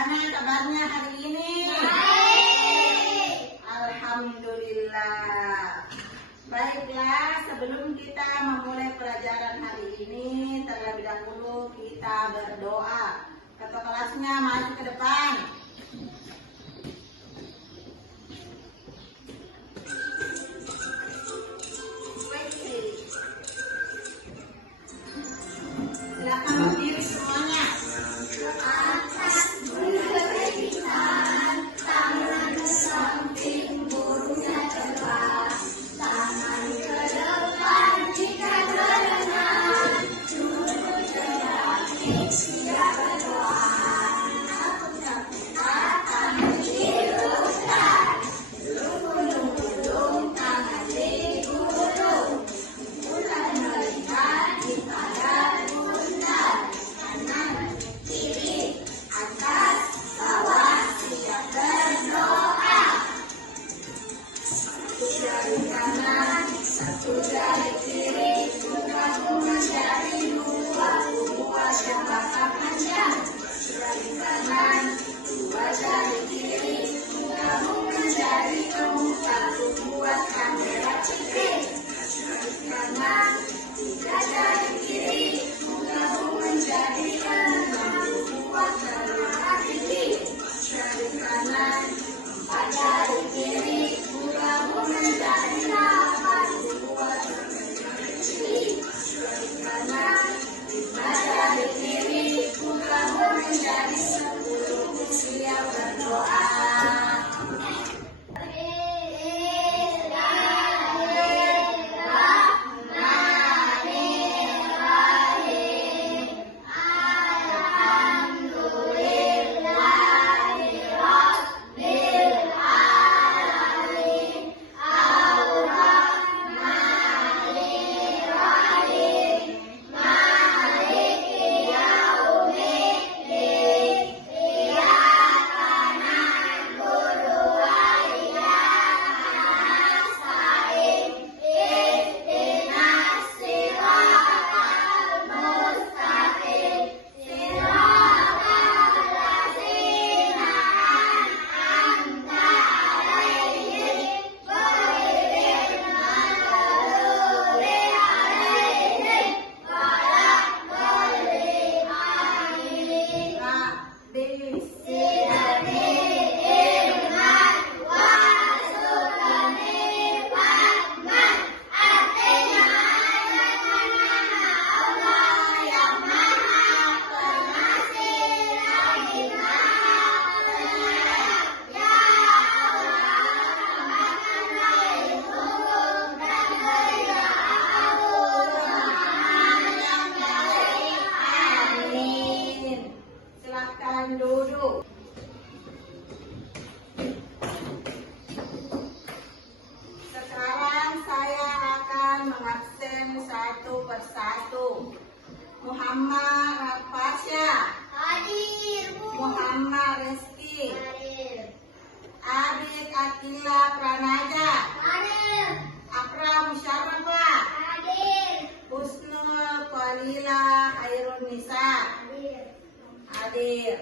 Gimana kabarnya hari ini? Baik. Alhamdulillah. Baiklah, sebelum kita memulai pelajaran hari ini, terlebih dahulu kita berdoa. Ketua kelasnya maju ke depan. Silakan berdiri semuanya. Atas berikan tangan ke samping burungnya terbang, tangan ke depan jika berenang, duduk tegak siap berdoa. Lakukan tangan diluruskan, lungkung tangan digulung, bukan melihat di pada bundar, kanan kiri atas bawah siap berdoa. Satu jari kanan, satu jari kiri, bunga-bunga jari dua, buah cempaka panjang. Jari kanan, dua jari kiri, bunga-bunga jari keempat, buat kamera cipik. Jari kanan, tiga jari kiri, bunga-bunga jari enam, buat kamera gigi. Jari kanan, empat jari kiri, bunga-bunga jari delapan, buat kamera gigi. Jari kanan, lima jari kiri, bunga-bunga jari 10, siap berdoa. Silakan duduk. Sekarang saya akan mengabsen satu persatu. Muhammad Rafasya, Hadir, Bu. Muhammad Rizki, Hadir. Abid Atila Pranaja, Hadir. Akram Syarafah, Hadir. Husnul Qalila Khairun Nisa. Hadir. Hadir.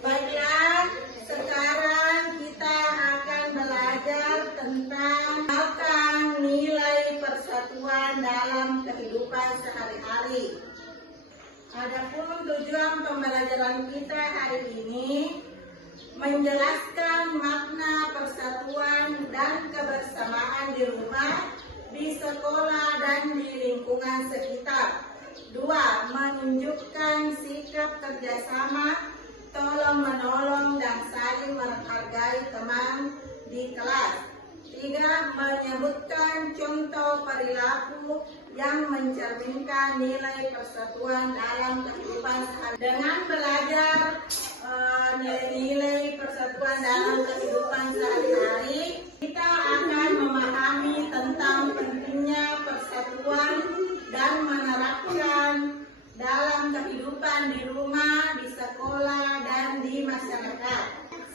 Baiklah, sekarang kita akan belajar tentang nilai persatuan dalam kehidupan sehari-hari. Adapun tujuan pembelajaran kita hari ini menjelaskan makna persatuan dan kebersamaan di rumah, di sekolah, dan di lingkungan sekitar. 2. Menunjukkan sikap kerjasama, tolong-menolong, dan saling menghargai teman di kelas. 3. Menyebutkan contoh perilaku yang mencerminkan nilai persatuan dalam kehidupan sehari. Dengan belajar nilai-nilai persatuan dalam kehidupan sehari-hari, kita akan memahami tentang pentingnya persatuan dan menerapkan dalam kehidupan di rumah, di sekolah, dan di masyarakat.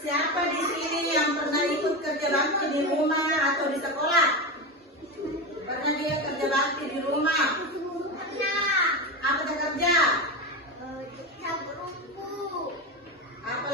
Siapa di sini yang pernah ikut kerja bakti di rumah atau di sekolah? Pernah dia kerja bakti di rumah? Pernah. Apa dia kerja? Sapu rumput. Apa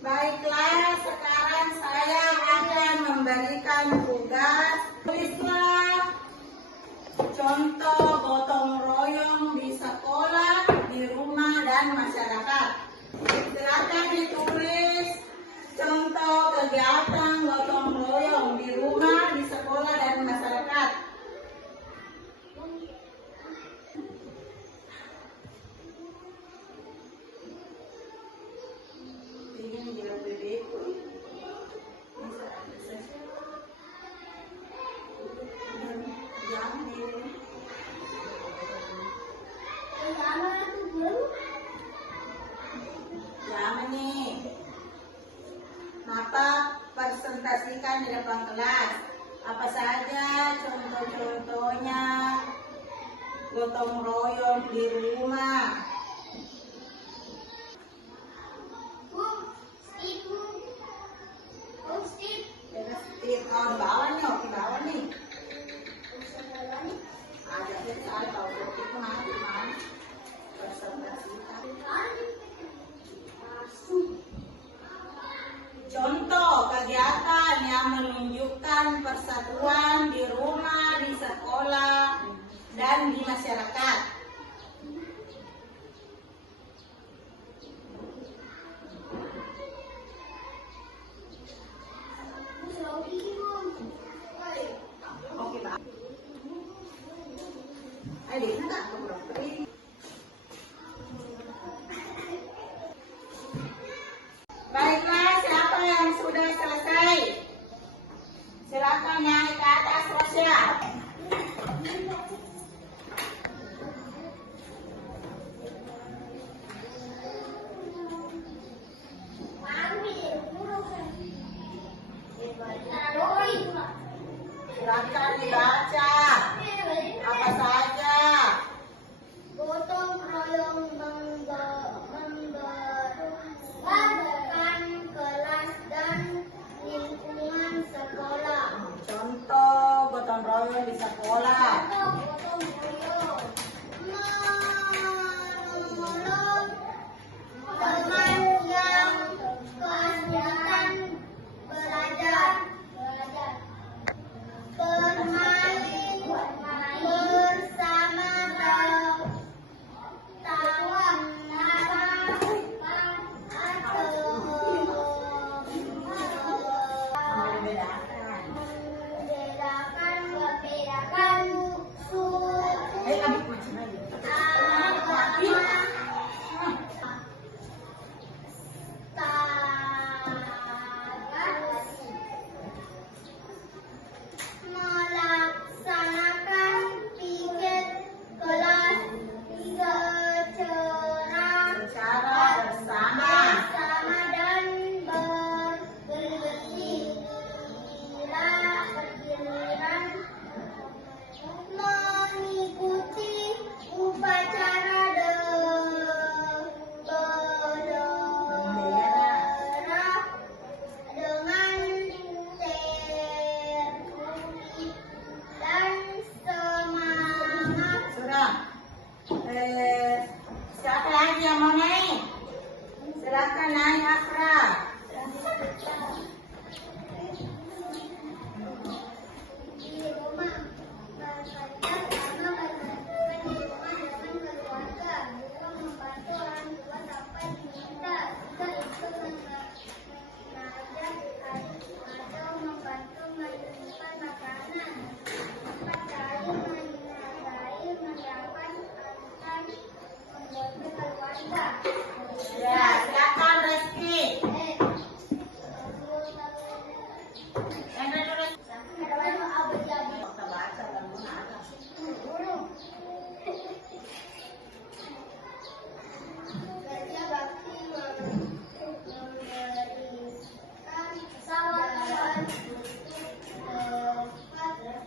Baiklah, sekarang saya akan memberikan tugas. Tulislah contoh gotong royong di sekolah, di rumah, dan masyarakat. Silakan ditulis contoh kegiatan gotong royong di rumah, di sekolah, dan masyarakat. Jangan nih. Maka presentasikan di depan kelas. Apa saja contoh-contohnya gotong royong di rumah. Di bawah nih, di bawah nih. Ada kita tahu itu mana presentasikan. Contoh kegiatan yang menunjukkan persatuan di rumah, di sekolah, dan di masyarakat. Oke, Pak. Ayo, enggak, baiklah, siapa yang sudah selesai? Silakan naik ke atas kelasnya. Silakan dibaca. Apa saja? Gotong royong membersihkan kelas dan lingkungan sekolah. Contoh gotong royong di sekolah. Gotong royong menolong teman yang kesulitan belajar. Bermain bersama tawa membedakan suku melaksanakan piket kelas Secara bersama. dan bergiliran mengikuti upacara bendera dengan tertib dan semangat. Sudah. Siapa lagi yang mau naik? Silakan naik, Afra. Di rumah bekerja sama berbantuan di rumah dengan keluarga, juga membantu orang tua sampai diminta, juga ikut mengajar atau membantu menyimpan makanan, tempat air, menyiapkan antar membantu keluarga. Ya, silakan Reski. Yang dulu. Kita baca dan mana? Kerja bakti memberikan sawan untuk dapat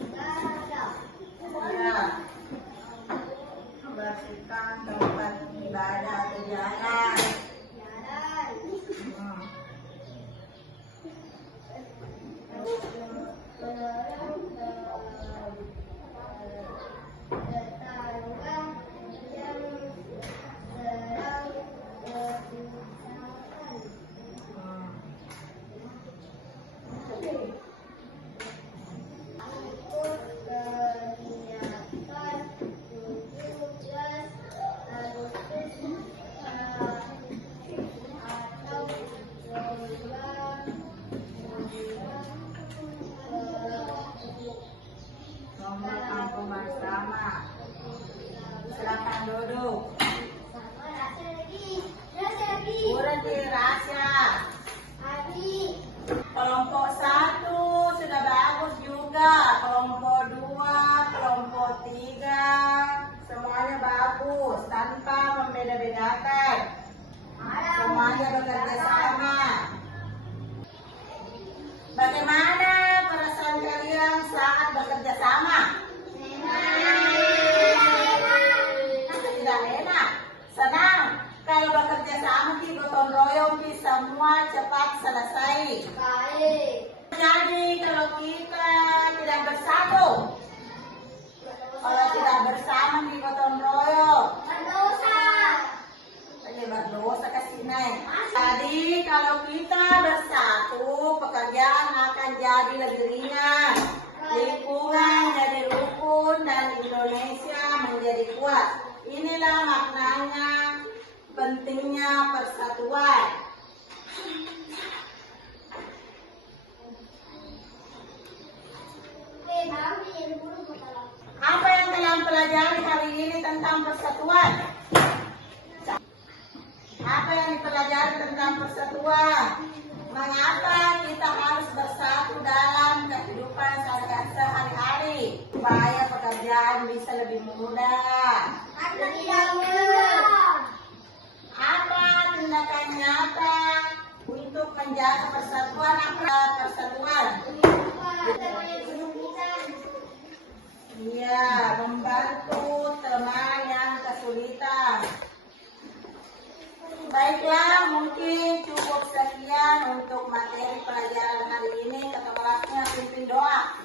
diibadah. Ya. Membersihkan tempat ibadah atau jalan. Jalan. Hmm. saja bekerja sama. Bagaimana perasaan kalian saat bekerja sama? Tidak enak. Senang. Kalau bekerja sama di gotong royong semua cepat selesai. Baik. Jadi kalau kita tidak bersatu, kalau tidak bersama di gotong royong, Berdosa. penyebab dosa kasih naik. Jadi kalau kita bersatu, pekerjaan akan jadi lebih ringan, lingkungan jadi rukun dan Indonesia menjadi kuat. Inilah maknanya pentingnya persatuan. Apa yang kalian pelajari hari ini tentang persatuan? Apa yang dipelajari tentang persatuan? Mengapa kita harus bersatu dalam kehidupan sehari-hari supaya pekerjaan bisa lebih mudah? Karena tidak mudah. Apa tindakan nyata untuk menjaga persatuan? Apa persatuan? Iya, membantu teman yang kesulitan. Baiklah, mungkin cukup sekian untuk materi pelajaran hari ini. Kata kelasnya pimpin doa.